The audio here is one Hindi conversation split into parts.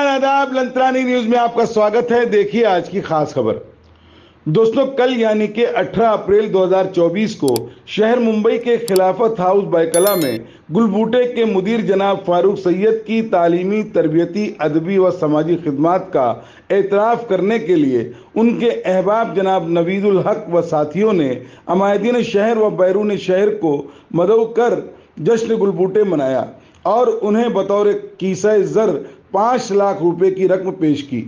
नमस्कार, आदाब। लंत्रानी न्यूज में आपका स्वागत है। देखिए आज की खास खबर। दोस्तों, कल यानी कि 18 अप्रैल 2024 को शहर मुंबई के खिलाफत हाउस बायकला में गुलबूटे के मुदीर जनाब फारूक सैयद की तालीमी, तरबियती, अदबी व समाजी खिदमात का एतराफ़ करने के लिए उनके अहबाब जनाब नवीदुल हक व साथियों ने अमायदीन शहर व बैरून शहर को मदऊ कर जश्न गुलबूटे मनाया और उन्हें बतौर कीसा ज़र 5 लाख रुपए की रकम पेश की।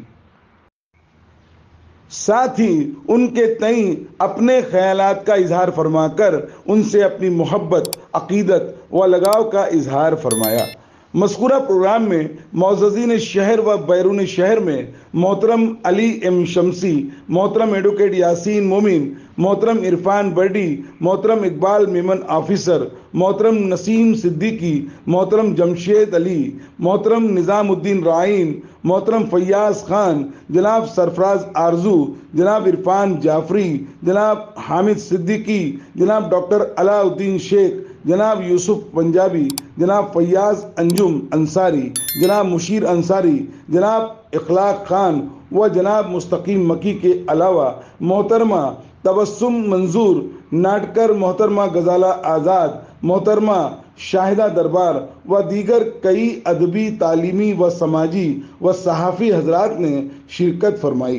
साथ ही उनके तई अपने ख्यालात का इजहार फरमाकर उनसे अपनी मोहब्बत, अकीदत व लगाव का इजहार फरमाया। मज़कूरा प्रोग्राम में मौज़ज़ीन शहर व बैरून शहर में मोहतरम अली एम शमसी, मोहतरम एडवोकेट यासीन मोमिन, मोहतरम इरफान बर्डी, मोहतरम इकबाल मेमन ऑफिसर, मोहतरम नसीम सिद्दीकी, मोहतरम जमशेद अली, मोहतरम निज़ामुद्दीन राइन, मोहतरम फैयाज खान, जनाब सरफराज आरजू, जनाब इरफान जाफरी, जनाब हामिद सिद्दीकी, जनाब डॉक्टर अलाउद्दीन शेख, जनाब यूसुफ पंजाबी, जनाब फैयाज अंजुम अंसारी, जनाब मुशीर अंसारी, जनाब इखलाक खान व जनाब मुस्तकीम मकी के अलावा मोहतरमा तबस्सुम मंजूर नाटकर, मोहतरमा गजाला आज़ाद, मोहतरमा शाहिदा दरबार व दीगर कई अदबी, तालीमी व समाजी व सहाफ़ी हजरात ने शिरकत फरमाई।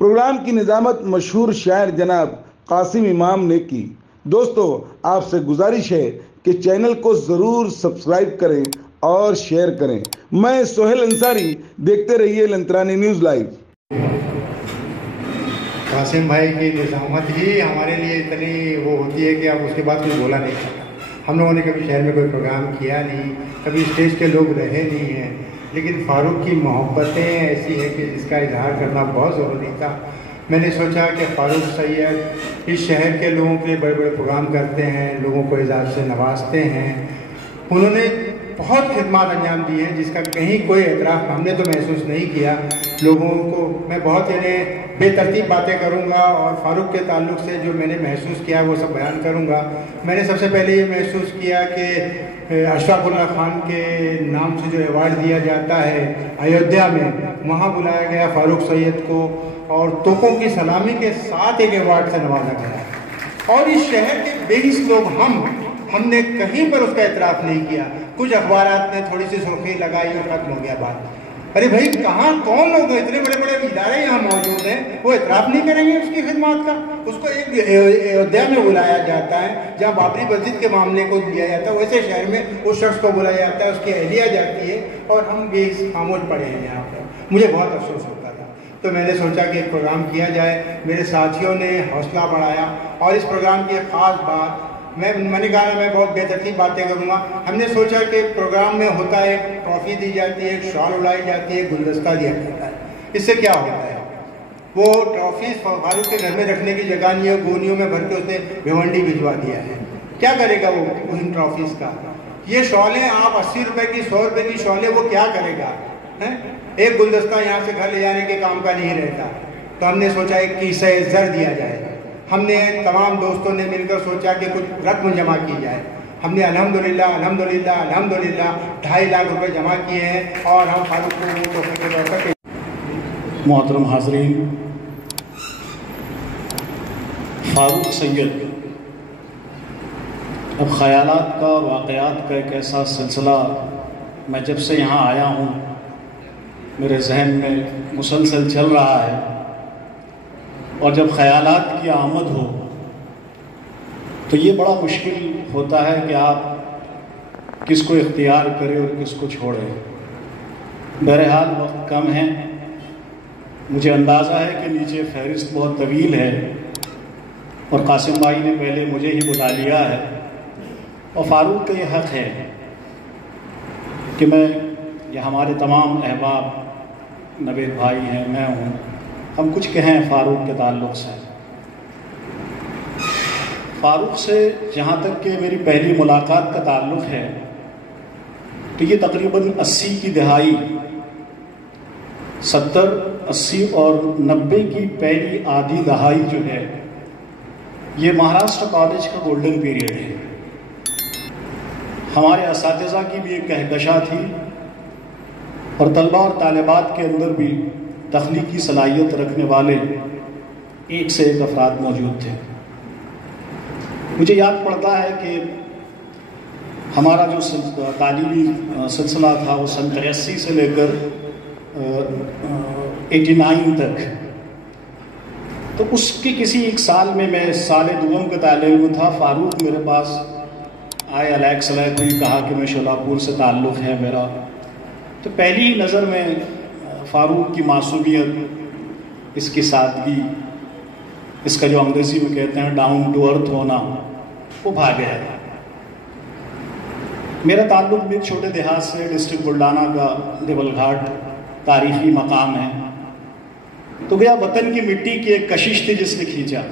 प्रोग्राम की निज़ामत मशहूर शायर जनाब कासिम इमाम ने की। दोस्तों, आपसे गुजारिश है कि चैनल को ज़रूर सब्सक्राइब करें और शेयर करें। मैं सोहेल अंसारी, देखते रहिए लंत्रानी न्यूज़ लाइव। कासिम भाई की निज़ामत ही हमारे लिए इतनी वो होती है कि अब उसके बाद कोई बोला नहीं सकता। हम लोगों ने कभी शहर में कोई प्रोग्राम किया नहीं, कभी स्टेज के लोग रहे नहीं हैं, लेकिन फ़ारूक की मोहब्बतें ऐसी है कि जिसका इजहार करना बहुत ज़रूरी था। मैंने सोचा कि फ़ारूक सैयद इस शहर के लोगों के लिए बड़े बड़े प्रोग्राम करते हैं, लोगों को एजाज़ से नवाजते हैं। उन्होंने बहुत खिदमत अंजाम दी है जिसका कहीं कोई एतराफ़ हमने तो महसूस नहीं किया। लोगों को मैं बहुत यानी बेतरतीब बातें करूंगा और फ़ारूक के ताल्लुक़ से जो मैंने महसूस किया वो सब बयान करूंगा। मैंने सबसे पहले ये महसूस किया कि अशफाकुल्लाह खान के नाम से जो अवार्ड दिया जाता है अयोध्या में, वहाँ बुलाया गया फ़ारूक सैयद को और तोपों की सलामी के साथ एक अवार्ड से नवाजा गया। और इस शहर के 20 लोग हमने कहीं पर उसका एतराफ़ नहीं किया। कुछ अखबारात ने थोड़ी सी सुर्खी लगाई और ख़त्म हो गया बात। अरे भाई, कहाँ कौन लोग हैं, इतने बड़े बड़े इदारे यहाँ मौजूद हैं, वो एतराफ़ नहीं करेंगे उसकी खिदमत का। उसको एक अयोध्या में बुलाया जाता है जहाँ बाबरी मस्जिद के मामले को दिया जाता है, वैसे शहर में उस शख्स को बुलाया जाता है, उसकी अहलिया जाती है और हम भी खामोश पड़े हैं यहाँ पर। मुझे बहुत अफसोस होता था, तो मैंने सोचा कि एक प्रोग्राम किया जाए। मेरे साथियों ने हौसला बढ़ाया और इस प्रोग्राम की ख़ास बात मैंने कहा मैं बहुत बेतरतीब बातें करूँगा। हमने सोचा कि प्रोग्राम में होता है, ट्रॉफी दी जाती है, एक शॉल उड़ाई जाती है, गुलदस्ता दिया जाता है। इससे क्या होता है, वो ट्रॉफी फारूक के घर में रखने की जगह नहीं है, गोनियों में भर के उसने भिवंडी भिजवा दिया है। क्या करेगा वो उन ट्रॉफीज़ का? ये शॉलें आप 80 रुपये की, 100 रुपये की शॉलें वो क्या करेगा है? एक गुलदस्ता यहाँ से घर ले जाने के काम का नहीं रहता। तो हमने सोचा एक कीसा ज़र दिया जाए। हमने तमाम दोस्तों ने मिलकर सोचा कि कुछ रकम जमा की जाए। हमने अल्हम्दुलिल्लाह 2.5 लाख रुपए जमा किए हैं और हम फारूक को वो तोहफे के तौर पर। मोहतरम हाज़रीन, फारूक सैयद अब ख़यालात का, वाक़यात का एक ऐसा सिलसिला मैं जब से यहाँ आया हूँ मेरे जहन में मुसलसल चल रहा है। और जब ख़यालात की आमद हो तो ये बड़ा मुश्किल होता है कि आप किसको इख्तियार करें और किसको छोड़ें। बहरहाल वक्त कम है, मुझे अंदाज़ा है कि नीचे फहरिस्त बहुत तवील है और कासिम भाई ने पहले मुझे ही बुला लिया है और फ़ारूक का ये हक़ है कि मैं, ये हमारे तमाम अहबाब, नवेद भाई हैं, मैं हूँ, हम कुछ कहें फ़ारूक के ताल्लुक़ से। फ़ारूक से जहाँ तक कि मेरी पहली मुलाकात का ताल्लुक़ है तो ये तकरीबन 80 की दहाई, 70, 80 और 90 की पहली आधी दहाई जो है ये महाराष्ट्र कॉलेज का गोल्डन पीरियड है। हमारे असातिज़ा की भी एक कहकशा थी और तलबा और तालिबात के अंदर भी तख्लीकी सलाहियत रखने वाले एक से एक अफराद मौजूद थे। मुझे याद पड़ता है कि हमारा जो तालीमी सिलसिला था वो सन 83 से लेकर 89 तक, तो उसके किसी एक साल में मैं साल दुगम का तालिब में था। फारूक मेरे पास आए, अलैक सलैक हुई, कहा कि मैं शोलापुर से ताल्लुक़ है मेरा। तो पहली ही नज़र में फ़ारूक की मासूमियत, इसकी सादगी, इसका जो अंग्रेज़ी में कहते हैं डाउन टू अर्थ होना, वो भाग गया। मेरा ताल्लुक़ भी छोटे देहात से, डिस्ट्रिक्ट बुल्डाना का देवलघाट तारीख़ी मकाम है। तो गया वतन की मिट्टी की एक कशिश थी जिसने खींचा,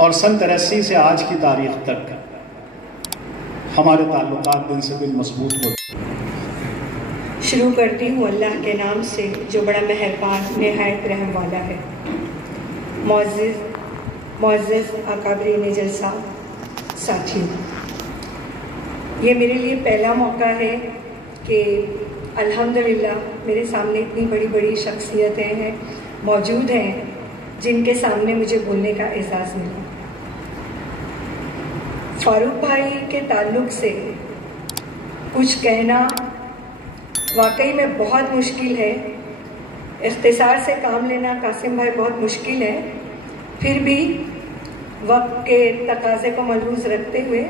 और सन 83 से आज की तारीख़ तक हमारे ताल्लुकात दिन से दिन मजबूत होते। शुरू करती हूँ अल्लाह के नाम से जो बड़ा मेहरबान निहायत रहम वाला है। मोअज़्ज़िज़ अकाबरीन जलसा साथियों, ये मेरे लिए पहला मौका है कि अल्हम्दुलिल्लाह मेरे सामने इतनी बड़ी बड़ी शख्सियतें हैं, मौजूद हैं, जिनके सामने मुझे बोलने का एहसास मिला। फारूक भाई के ताल्लुक़ से कुछ कहना वाकई में बहुत मुश्किल है। इख्तिसार से काम लेना कासिम भाई बहुत मुश्किल है, फिर भी वक्त के तकाज़े को मलहूज़ रखते हुए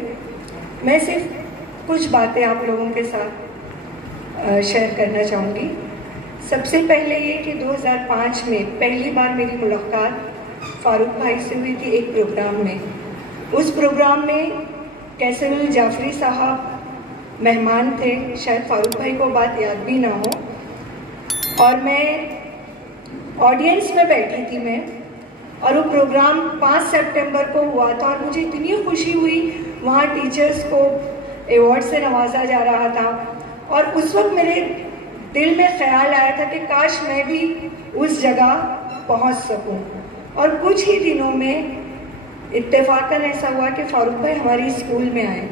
मैं सिर्फ कुछ बातें आप लोगों के साथ शेयर करना चाहूँगी। सबसे पहले ये कि 2005 में पहली बार मेरी मुलाकात फारूक भाई से हुई थी एक प्रोग्राम में। उस प्रोग्राम में कैसरुल जाफरी साहब मेहमान थे, शायद फारूक भाई को बात याद भी ना हो, और मैं ऑडियंस में बैठी थी मैं, और वो प्रोग्राम 5 सितंबर को हुआ था, और मुझे इतनी खुशी हुई, वहाँ टीचर्स को अवार्ड से नवाजा जा रहा था, और उस वक्त मेरे दिल में ख्याल आया था कि काश मैं भी उस जगह पहुँच सकूँ। और कुछ ही दिनों में इत्तेफाकन ऐसा हुआ कि फारूक भाई हमारी स्कूल में आए,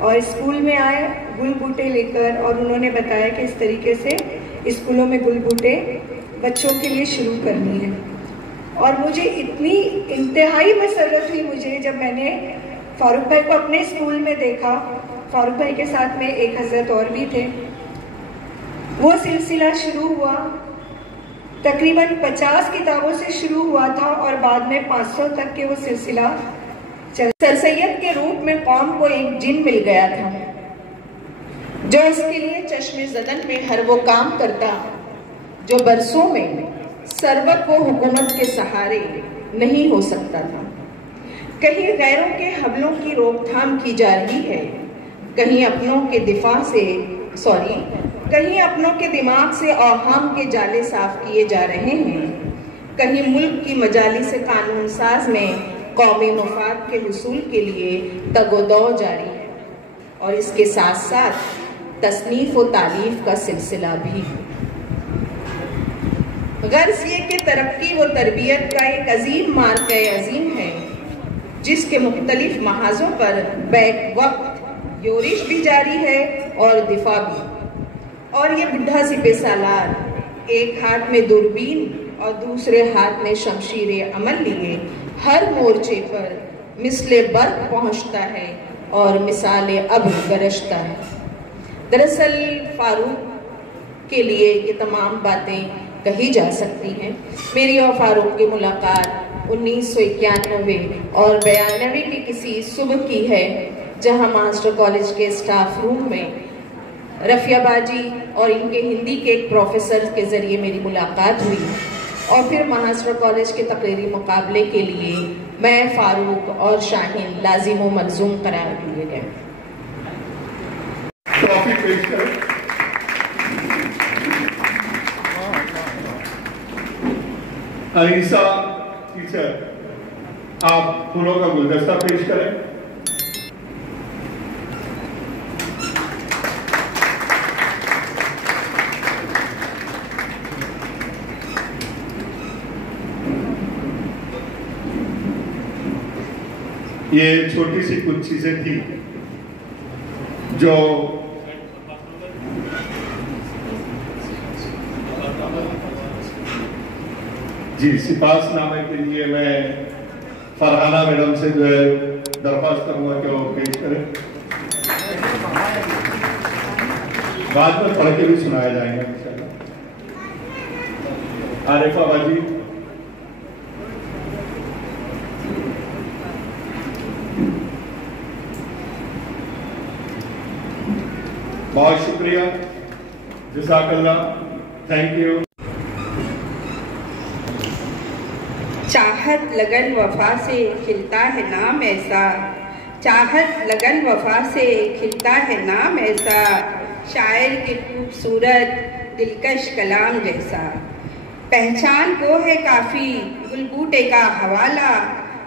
और स्कूल में आए गुल बूटे लेकर, और उन्होंने बताया कि इस तरीके से स्कूलों में गुल बूटे बच्चों के लिए शुरू करनी है। और मुझे इतनी इंतहाई मसरत हुई मुझे जब मैंने फारूक भाई को अपने स्कूल में देखा। फारूक भाई के साथ में एक हज़रत और भी थे। वो सिलसिला शुरू हुआ, तकरीबन 50 किताबों से शुरू हुआ था, और बाद में 500 तक के वो सिलसिला चल। सरसैयद के रूप में कौम को एक जिन मिल गया था जो इसके लिए चश्मे ज़दन में हर वो काम करता जो बरसों में सरबत व हुकूमत के सहारे नहीं हो सकता था। कहीं गैरों के हमलों की रोकथाम की जा रही है, कहीं अपनों के कहीं अपनों के दिमाग से औहाम के जाले साफ किए जा रहे हैं, कहीं मुल्क की मजालिस से कानून साज में कौमी मफाद के हुसूल के लिए तगोदौ जारी है, और इसके साथ साथ तसनीफ व तालीफ का सिलसिला भी। गर्ज ये कि तरक्की व तरबियत का एक अजीम मार्ग अजीम है, जिसके मुख्तलिफ महाजों पर बैक वक्त योरिश भी जारी है और दिफा भी। और ये बुढ़ा सिपे सालार एक हाथ में दूरबीन और दूसरे हाथ में शमशीर अमल लिए हर मोर्चे पर मिसले बर्क पहुंचता है और मिसाले अब गरजता है। दरअसल फारूक के लिए ये तमाम बातें कही जा सकती हैं। मेरी और फारूक की मुलाकात 1991 और 92 की किसी सुबह की है, जहां मास्टर कॉलेज के स्टाफ रूम में रफिया बाजी और इनके हिंदी के एक प्रोफेसर के ज़रिए मेरी मुलाकात हुई, और फिर महाराष्ट्र कॉलेज के तकरीरी मुकाबले के लिए मैं, फारूक और शाहीन लाजिम व मलजूम करार दिए गए। अनीसा टीचर, आप फूलों का गुलदस्ता पेश करें। ये छोटी सी कुछ चीजें थी जो जी, सिपाहीनामे के लिए मैं फरहाना मैडम से जो है दरख्वास्त करूंगा कि वो पेश करें। बाद में पढ़ के भी सुनाया जाएगा इंशाल्लाह। आरिफा बाजी। बहुत शुक्रिया, जज़ाकल्लाह, थैंक यू। चाहत लगन वफा से खिलता है नाम ऐसा, चाहत लगन वफा से खिलता है नाम ऐसा, शायर के खूबसूरत दिलकश कलाम जैसा। पहचान को है काफ़ी गुलबूटे का हवाला,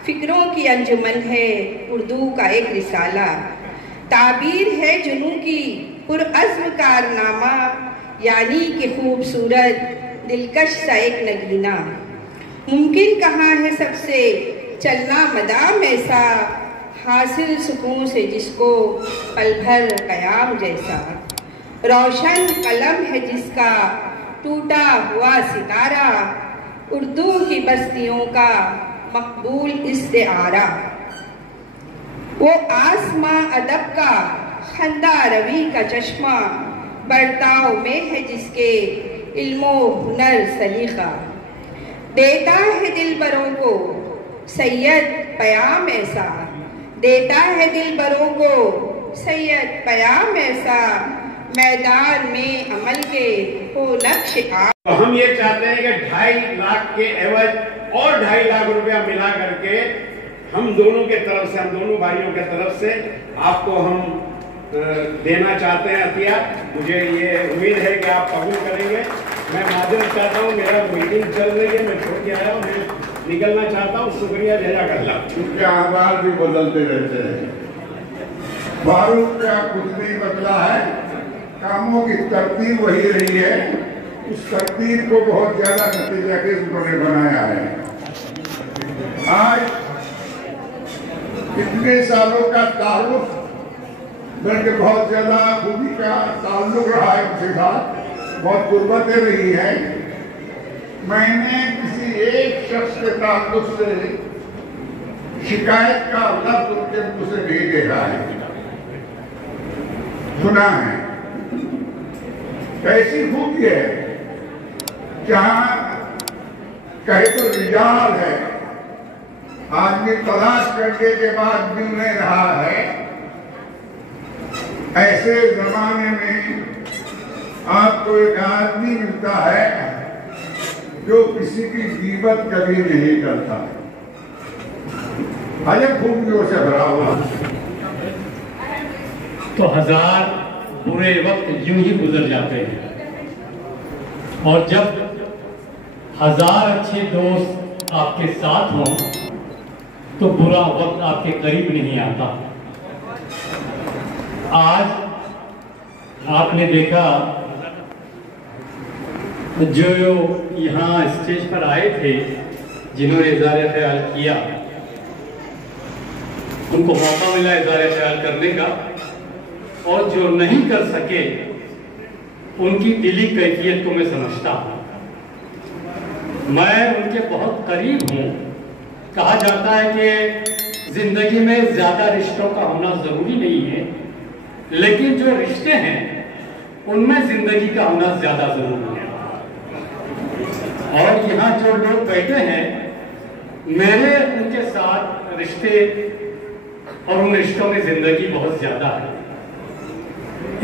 फिक्रों की अंजुमन है उर्दू का एक रिसाला। ताबीर है जुनू की पुरअज़्म कारनामा, यानी कि खूबसूरत दिलकश सा एक नगीना। मुमकिन कहाँ है सबसे चलना मदाम ऐसा, हासिल सुकून से जिसको पल भर कयाम जैसा। रोशन कलम है जिसका टूटा हुआ सितारा, उर्दू की बस्तियों का मकबूल इस्तेआरा। वो आसमां अदब का खंदा रवी का चश्मा, बर्ताव में है जिसके इल्मो हुनर सलीका। देता है दिलबरों को सैयद पयाम ऐसा, देता है दिलबरों को सैयद पयाम ऐसा, मैदान में अमल के हो नक्श आम। तो हम ये चाहते हैं कि 2.5 लाख के एवज और 2.5 लाख रुपया मिला करके हम दोनों के तरफ से, हम दोनों भाइयों के तरफ से आपको हम देना चाहते हैं अतिया। मुझे ये उम्मीद है कि आप कबूल करेंगे। मैं माजरत चाहता हूँ, मेरा मीटिंग चल रही है, मैं छोड़ के आया हूँ, मैं निकलना चाहता हूँ। शुक्रिया, जज़ाकल्लाह। क्योंकि अखबार भी बदलते रहते हैं। फारूक का कुछ नहीं बदला है, कामों की तरतीब वही रही है। उस तरतीब को बहुत ज्यादा नतीजा के उन्होंने बनाया है। आज इतने सालों का ताल्लुक, बल्कि बहुत ज्यादा खूबी का ताल्लुक रहा है उनके साथ, बहुत गुर्बतें रही है। मैंने किसी एक शख्स के ताल्लुक से शिकायत का लफ्ज उनके मुंह से नहीं देखा है, सुना है। कैसी खूबी है, जहां कहे तो रिजाल है, आदमी तलाश करने के बाद मिल नहीं रहा है, ऐसे जमाने में आपको एक आदमी मिलता है जो किसी की कीमत कभी नहीं करता, अजब खूबियों से भरा हुआ। तो 1000 बुरे वक्त यूं ही गुजर जाते हैं, और जब 1000 अच्छे दोस्त आपके साथ हों तो बुरा वक्त आपके करीब नहीं आता। आज आपने देखा जो यहाँ स्टेज पर आए थे, जिन्होंने इज़हार ख्याल किया, उनको मौका मिला इज़हार ख्याल करने का, और जो नहीं कर सके उनकी दिली कैफियत को मैं समझता हूँ। मैं उनके बहुत करीब हूँ। कहा जाता है कि जिंदगी में ज्यादा रिश्तों का होना जरूरी नहीं है, लेकिन जो रिश्ते हैं उनमें जिंदगी का होना ज्यादा जरूरी है। और यहाँ जो लोग बैठे हैं, मेरे उनके साथ रिश्ते और उन रिश्तों में जिंदगी बहुत ज्यादा है।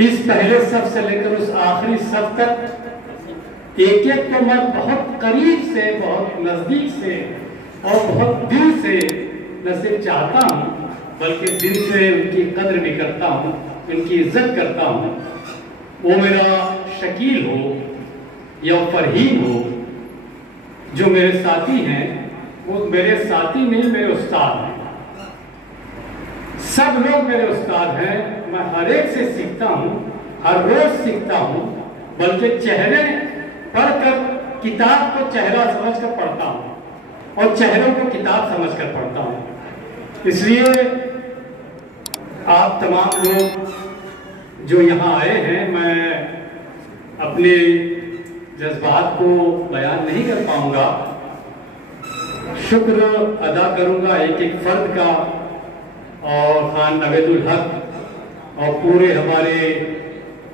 इस पहले सफ से लेकर उस आखिरी सफ तक एक एक को मैं बहुत करीब से, बहुत नजदीक से और बहुत दिल से न सिर्फ चाहता हूँ, बल्कि दिल से उनकी कद्र भी करता हूँ, उनकी इज्जत करता हूँ। वो मेरा शकील हो या फरहीम हो, जो मेरे साथी हैं, वो मेरे साथी नहीं, मेरे उस्ताद हैं। सब लोग मेरे उस्ताद हैं। मैं हर एक से सीखता हूँ, हर रोज सीखता हूँ, बल्कि चेहरे पढ़कर किताब को चेहरा समझकर पढ़ता हूँ और चेहरों को किताब समझकर पढ़ता हूँ। इसलिए आप तमाम लोग जो यहाँ आए हैं, मैं अपने जज्बात को बयान नहीं कर पाऊंगा, शुक्र अदा करूंगा एक एक फर्द का, और खान नवेदुल हक और पूरे हमारे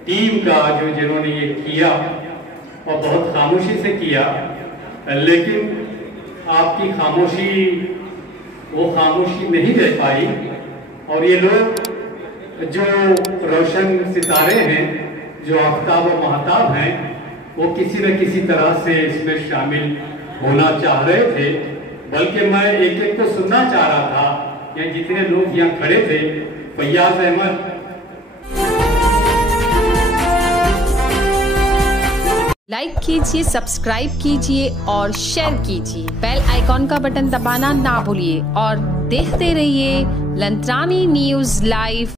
टीम का जो जिन्होंने ये किया और बहुत खामोशी से किया, लेकिन आपकी खामोशी वो खामोशी नहीं रह पाई। और ये लोग जो रोशन सितारे हैं, जो आफ्ताब और महताब हैं, वो किसी न किसी तरह से इसमें शामिल होना चाह रहे थे। बल्कि मैं एक एक को सुनना चाह रहा था। यहाँ जितने लोग यहाँ खड़े थे, फैयाज अहमद, लाइक कीजिए, सब्सक्राइब कीजिए और शेयर कीजिए। बेल आइकॉन का बटन दबाना ना भूलिए और देखते रहिए लंत्रानी न्यूज़ लाइव।